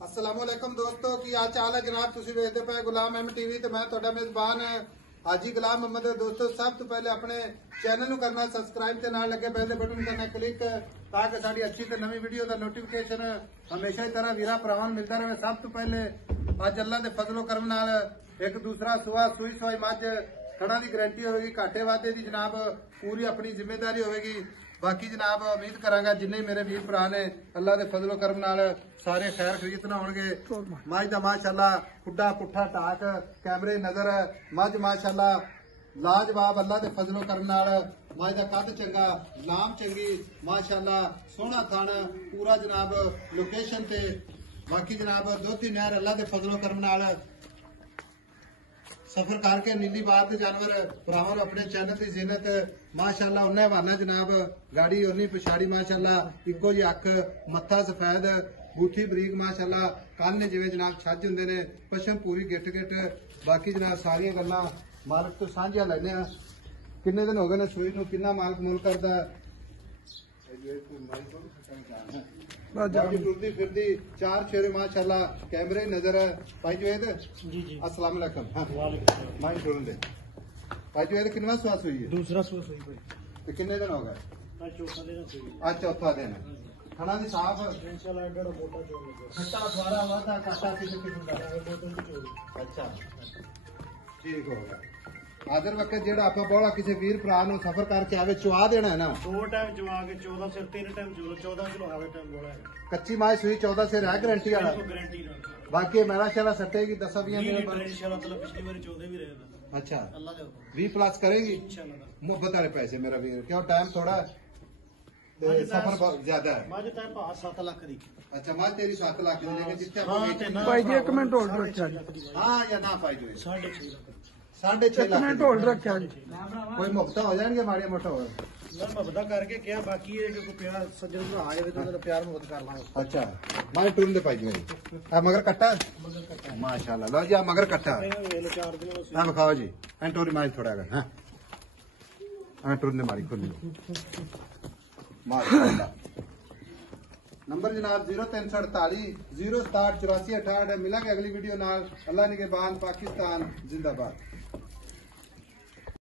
अस्सलामुअलैकुम दोस्तों की हाल चाल है जनाब। तुसी वेखदे पे गुलाम एम टीवी ते मैं तुहाडा मेजबान हाजी गुलाम मोहम्मद। दोस्तों सब तो पहले अपने चैनल नू करना सब्सक्राइब ते नाल लगे बेल दे बटन करना क्लिक ताकि साडी अच्छी ते नवी वीडियो दा नोटिफिकेशन हमेशा ही तरह वीरा भरावां नूं मिलदा रहे। सब तो पहले अज अल्लाह दे फजलो करम नाल एक दूसरा सुआ सूई सवाई मझ खड़ा की गारंटी होगी, घाटे वाधे की जनाब पूरी अपनी जिम्मेदारी होगी। बाकी जनाब उम्मीद करांगा जिन्ने मेरे वीर भरा ने अल्लाह के फजलो करम नाल सारे खैर खरीदना होंगे। मझ दा माशाअल्लाह खुड्डा पुट्ठा टाक कैमरे नजर मझ माशाअल्लाह लाजवाब अल्लाह के फजलो करम नाल मझ दा कद चंगा नाम चंगी माशाअल्लाह सोहना थन पूरा जनाब लोकेशन ते। बाकी जनाब दोधी नहर अल्लाह के फजलो करम नाल सफर करके नीली बार के जानवर भरावां नूं अपने चैनल की जिन्नत माशाअल्लाह उन्हें हवाना जनाब गाड़ी उन्नी पिछाड़ी माशाअल्लाह इको जी अख मत्था सफेद बूठी बरीक माशाअल्लाह कान जिवें जनाब छज हुंदे ने पशम पूरी गिट गिट। बाकी जनाब सारियां गल्लां मालक तो साझियां लैने आ। किन्ने दिन हो गए ने सूई नूं किन्ना मालक मुल करदा टुरदी फिरदी चार शेरे माशाअल्लाह कैमरे नजर है। भाई जुवेद जी जी अस्सलाम वालेकुम। माई टुरन दे भाई जुवेद किन्नवा स्वास हुई है? दूसरा सो सही कोई तो किन्ने दिन हो गए? आज चौथा दिन सही आज चौथा दिन है। खाना दी साफ इंशाल्लाह एडा मोटा चोल लगे खट्टा स्वारा वादा काटा किसे किस्म का बोतल की चोल। अच्छा ठीक हो गया। आदर वक्त जेड़ा आपा बोला किसी वीर भरा नूं सफर करके आवे चुआ देना है ना। दो टाइम चवा के 14 से 3 टाइम चोल 14 किलो आवे टाइम बोला है कच्ची माई सुई 14 से रह गारंटी वाला गारंटी ना बाकी मेरा शाला सटेगी 10-20 दिन बाद। इंशाल्लाह ताला पिछली बार 14 भी रहेगा। अच्छा अल्लाह दे हुक्म 20 प्लस करेगी इंशाल्लाह। मुहब्बत वाले पैसे मेरा वीर क्यों टाइम थोड़ा है ते सफर बहुत ज्यादा है। माजे टाइम पा 7 लाख दी। अच्छा मां तेरी 7 लाख दी लेकिन जिससे हां ते ना भाई जी एक मिनट होल्ड रखा जी। हाँ या ना पाई जो 6.5 लाख 6.5 एक लाख मिनट होल्ड रखा जी। कोई मुफ्ता हो जाएंगे माड़िया मोटा हो मैं मबदा करके क्या बाकी है कि कोई प्यार सज्जन भरा आ जाए तो उन्हें प्यार मुहब्बत कर लांगे। अच्छा मां टूरन दे पाई मेरी आ मगर कट्टा मगर कटा माशाल्लाह लो जी आ मगर कट्टा है वेले 4 दिन हाँ बखाओ जी एंटोरी माई थोड़ा अगर हाँ हाँ टूरन दे मारी खुली माशाल्लाह। नंबर जनाब 0348 067 84 68 मिला के अगली वीडियो नाल। अल्लाह निगहबान पाकिस्तान जिंदाबाद।